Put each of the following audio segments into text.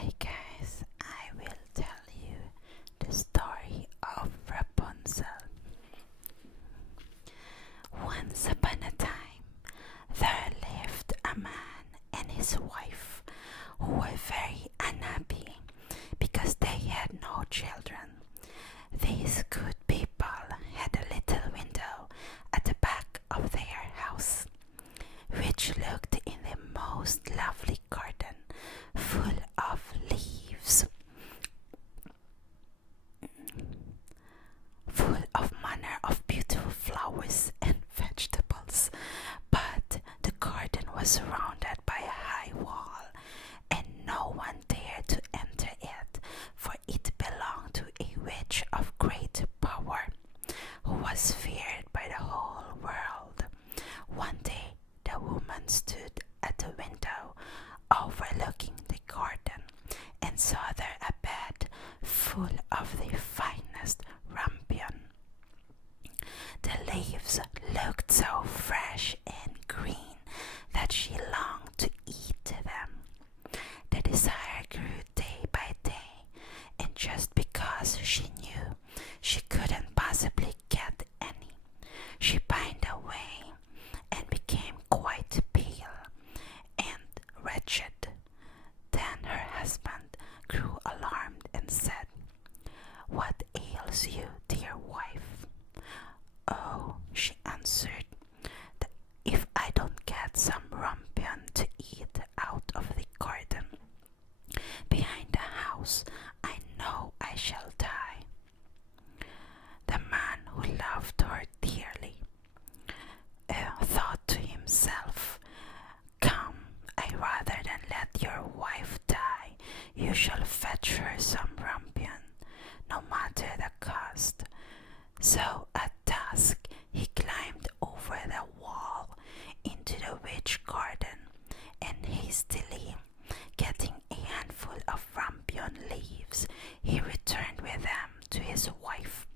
Hi guys, I will tell you the story of Rapunzel. Once upon a time, there lived a man and his wife who were very unhappy because they had no children. These good people had a little window at the back of their house, which looked in the most lovely garden full of leaves, full of manner of beautiful flowers and vegetables. But the garden was surrounded by a high wall, and no one dared to enter it, for it belonged to a witch of great power, who was feared by the whole world. One day the woman stood at the window overlooking the garden and saw there a bed full of the finest rampion. The leaves looked so fresh and green that she longed to eat them. The desire grew day by day, and just because she knew she couldn't possibly get any, she pined away and became quite pale and wretched. Then her husband grew alarmed and said, "What ails you, dear wife?" "Oh," she answered, "that if I don't get some rampion to eat out of the garden behind the house, I know I shall die." The man, who loved her dearly, thought to himself, "Come, rather than let your wife die, you shall fetch her some rampion, no matter the cost." So at dusk he climbed over the wall into the witch garden, and hastily getting a handful of rampion leaves, he returned with them to his wife.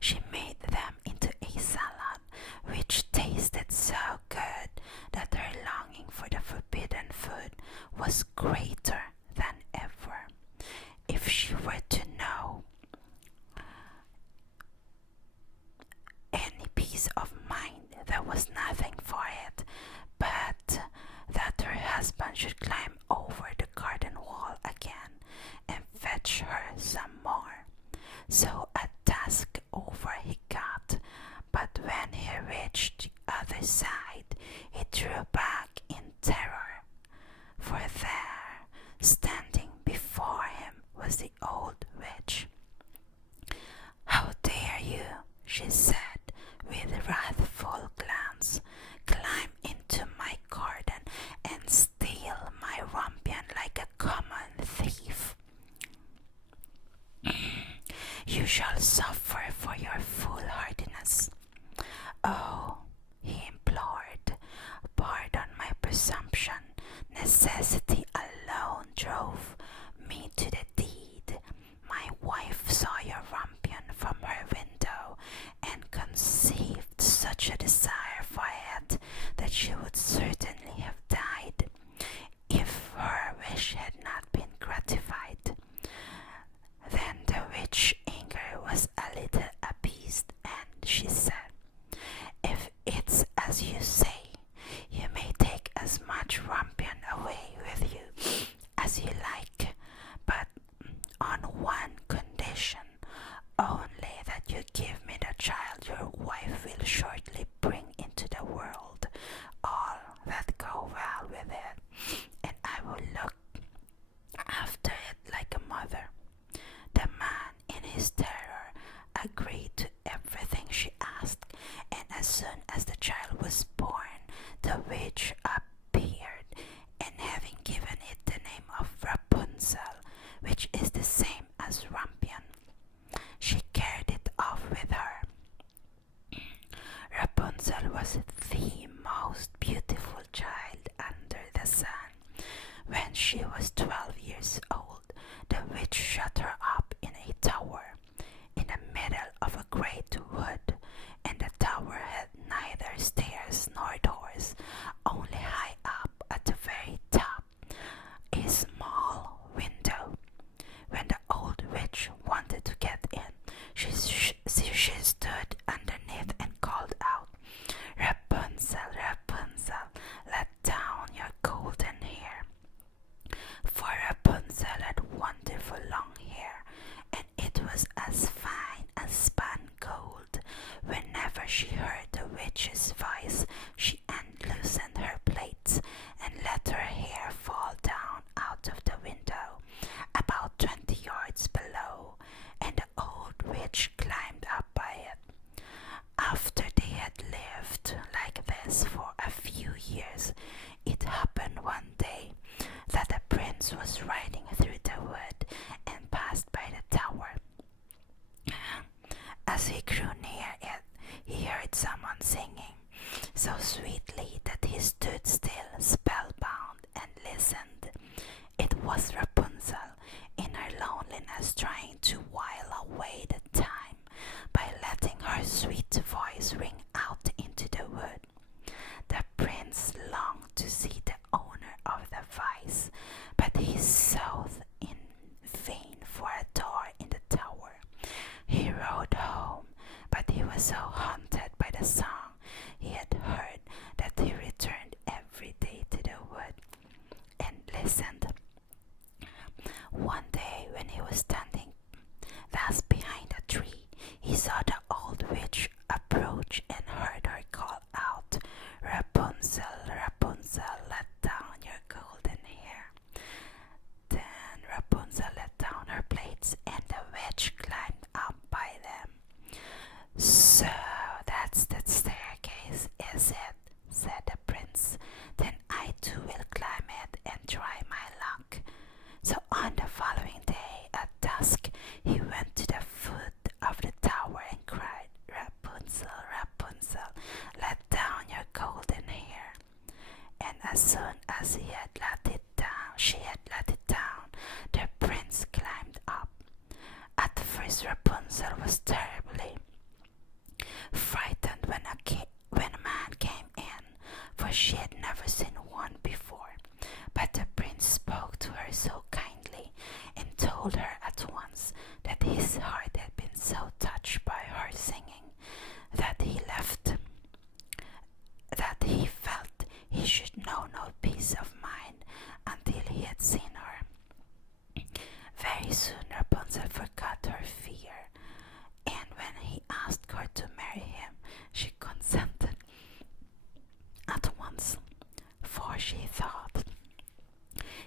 She made them into a salad, which tasted so good that her longing for the forbidden food was greater than ever. If she were to know any peace of mind, there was nothing for it but that her husband should climb over the garden wall again and fetch her some more. So at dusk over he got, but when he reached the other side, he drew back in terror, for there, standing before him, was the old witch. "How dare you," she said with a wrathful glance, "climb into my garden and steal my rampion like a common thief? You shall suffer for your foolhardiness." "Oh," he implored, "pardon my presumption. Necessity alone drove me to the deed. My wife saw your rampion from her window and conceived such a desire for it that she would certainly have died if her wish had not been gratified." Then the witch's anger was a little appeased, and she said, "If it's as you say, you may take as much rampion away with you as you like, but on one condition only, that you give me the child your wife will shortly bring into the world. All that go well with it, and I will look after it like a mother." The man, in his terror, agreed to everything she asked, and as soon as the child was born, the witch appeared, and having given it the name of Rapunzel, which is the same as rampion, she carried it off with her. Rapunzel was the most beautiful child under the sun. When she was 12 years old, the witch shut her up in a tower in the middle of a great wood, and the tower had neither stairs nor doors, only high up at the very top a small listened. One day, when he was standing thus behind a tree, he saw the old witch approach and heard her call out, "Rapunzel, Rapunzel, let down your golden hair." Then Rapunzel let down her plaits, and the witch climbed up by them. "So that's the staircase, is it?" said the prince. "Then I too will climb it and try my luck." So on the following day at dusk, he went to the foot of the tower and cried, "Rapunzel, Rapunzel, let down your golden hair." And as soon as she had let it down, the prince climbed up. At first Rapunzel was terribly frightened when a man came in, for she had never seen one before. But the prince spoke to her so kindly and told her at once that his heart had been so touched by her singing that he felt he should know no peace of mind until he had seen her. Very soon Rapunzel forgot her fear, and when he asked her to marry him, she consented at once, for she thought,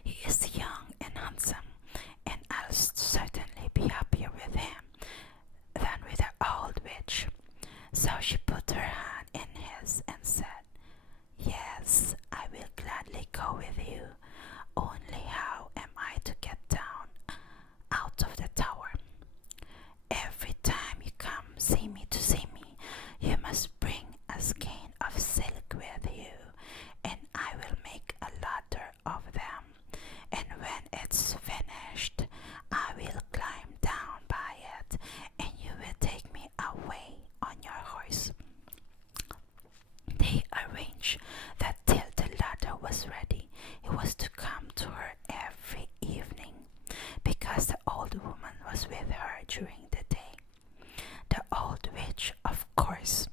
"He is young and handsome, and I'll certainly be happier with him than with the old witch." So she put her hand in his and said, "Yes, I will gladly go with you. Only how am I to get down out of the tower? Every time you come to see me, you must bring a skein of silk with you, and I will make a ladder of them. And when it's finished, I will climb down by it, and you will take me away on your horse." They arranged that till the ladder was ready, he was to come to her every evening, because the old woman was with her during the day. The old witch, of course,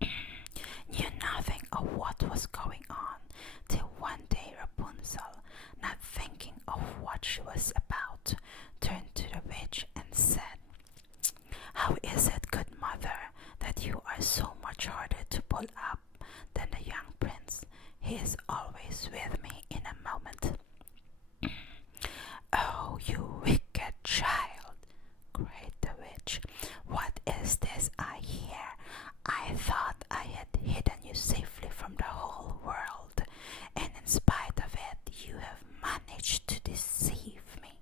knew nothing of what was going on, till one day Rapunzel, not thinking of what she was about, turned to the witch and said, "How is it, good mother, that you are so much harder to pull up than the young prince? He is always with me in a moment." "Oh, you wicked child," cried the witch, "what is this I hear? I thought I had hidden you safely from the whole world, and in spite of it you have managed to deceive me."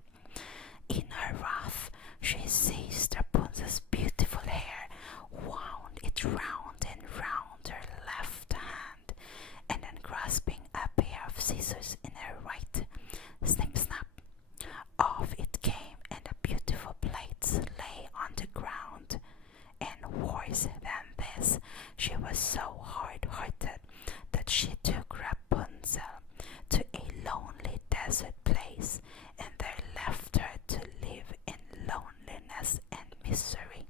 In her wrath, she seized Rapunzel's beautiful hair, wound it round and round her left hand, and then grasping a pair of scissors in her right, snip snap, off it came, and the beautiful plaits lay on the ground. And worse than this, she was so hard-hearted that she took Rapunzel to a lonely desert place, and there left her to live in loneliness and misery.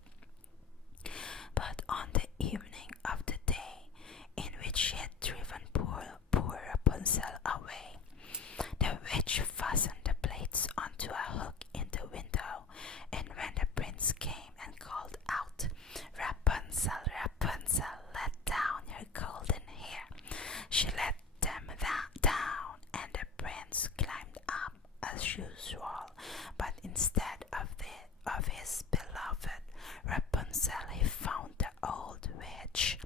But on the evening of the day in which she had driven poor Rapunzel away, the witch fastened the plates onto a hook in the window, and when the prince came and called out, "Rapunzel, Rapunzel, let down your golden hair," she let them down, and the prince climbed up as usual. But instead of his beloved Rapunzel, he found the old witch,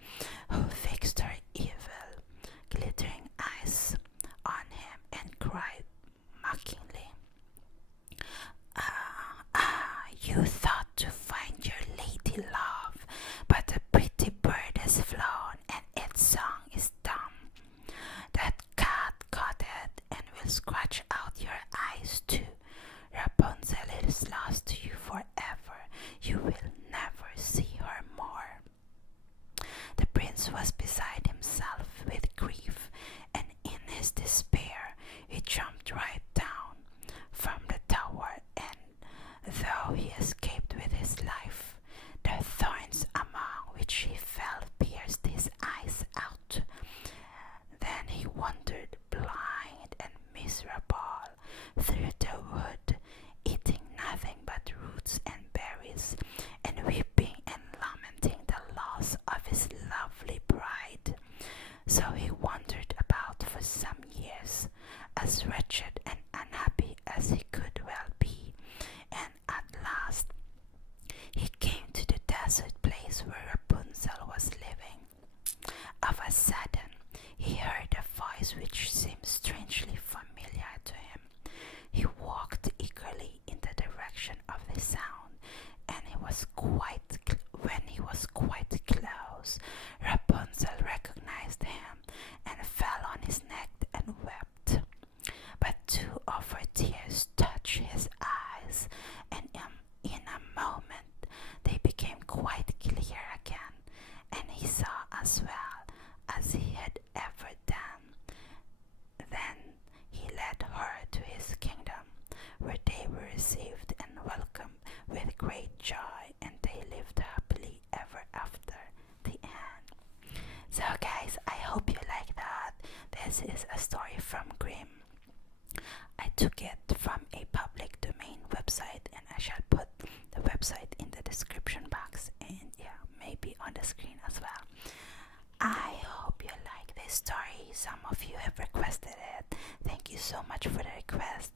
who fixed her evil, glittering eyes on him and cried mockingly, "You thought to find your lady love, but the pretty bird has flown and its song is dumb. That cat caught it and will scratch out your eyes too. Rapunzel is lost to you forever. You will never see her more." The prince was beside himself with grief, and in his despair he jumped right down from the tower, and though he escaped with his life, the thorns among which he fell pierced his eyes out. Then he wandered blind and as wretched and unhappy as he could well be, and at last he came to the desolate place where Rapunzel was living. Of a sudden, he heard a voice which seemed strangely familiar to him. He walked eagerly in the direction of the sound, and when he was quite close, Rapunzel recognized him and fell on his neck and wept. But two of her tears touched his eyes, and in a moment they became quite clear again, and he saw as well as he had ever done. Then he led her to his kingdom, where they were received and welcomed with great joy, and they lived happily ever after. The end. So guys, I hope you like that. This is a story from Grimm. I took it from a public domain website, and I shall put the website in the description box, and yeah, maybe on the screen as well. I hope you like this story. Some of you have requested it. Thank you so much for the request.